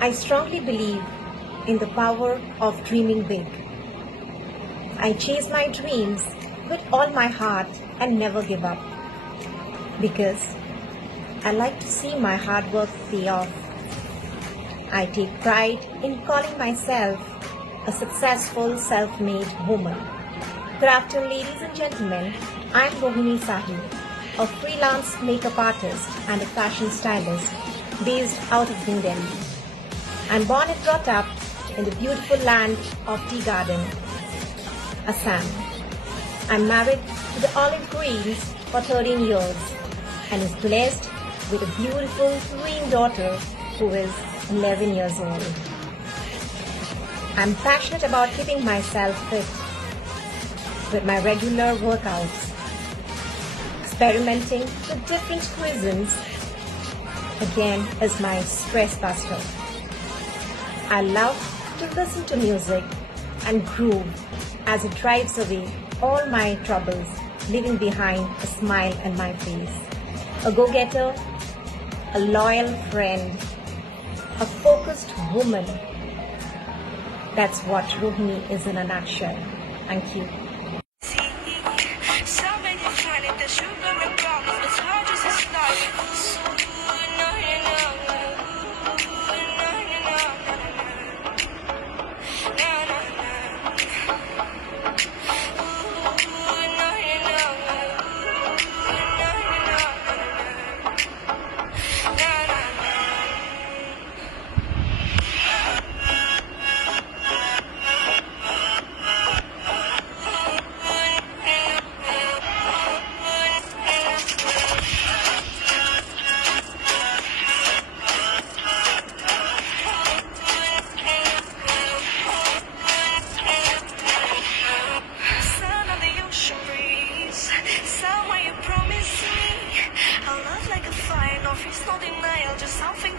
I strongly believe in the power of dreaming big. I chase my dreams with all my heart and never give up because I like to see my hard work pay off. I take pride in calling myself a successful self-made woman. Good afternoon, ladies and gentlemen. I'm Rohini Sahi, a freelance makeup artist and a fashion stylist based out of New Delhi. I'm born and brought up in the beautiful land of Tea Garden, Assam. I'm married to the olive greens for 13 years and is blessed with a beautiful twin daughter who is 11 years old. I'm passionate about keeping myself fit with my regular workouts, experimenting with different cuisines again is my stress buster. I love to listen to music and groove as it drives away all my troubles, leaving behind a smile on my face. A go-getter, a loyal friend, a focused woman. That's what Rohini is in a nutshell. Thank you. Somewhere you promised me a love like a fire, no fears, no denial, just something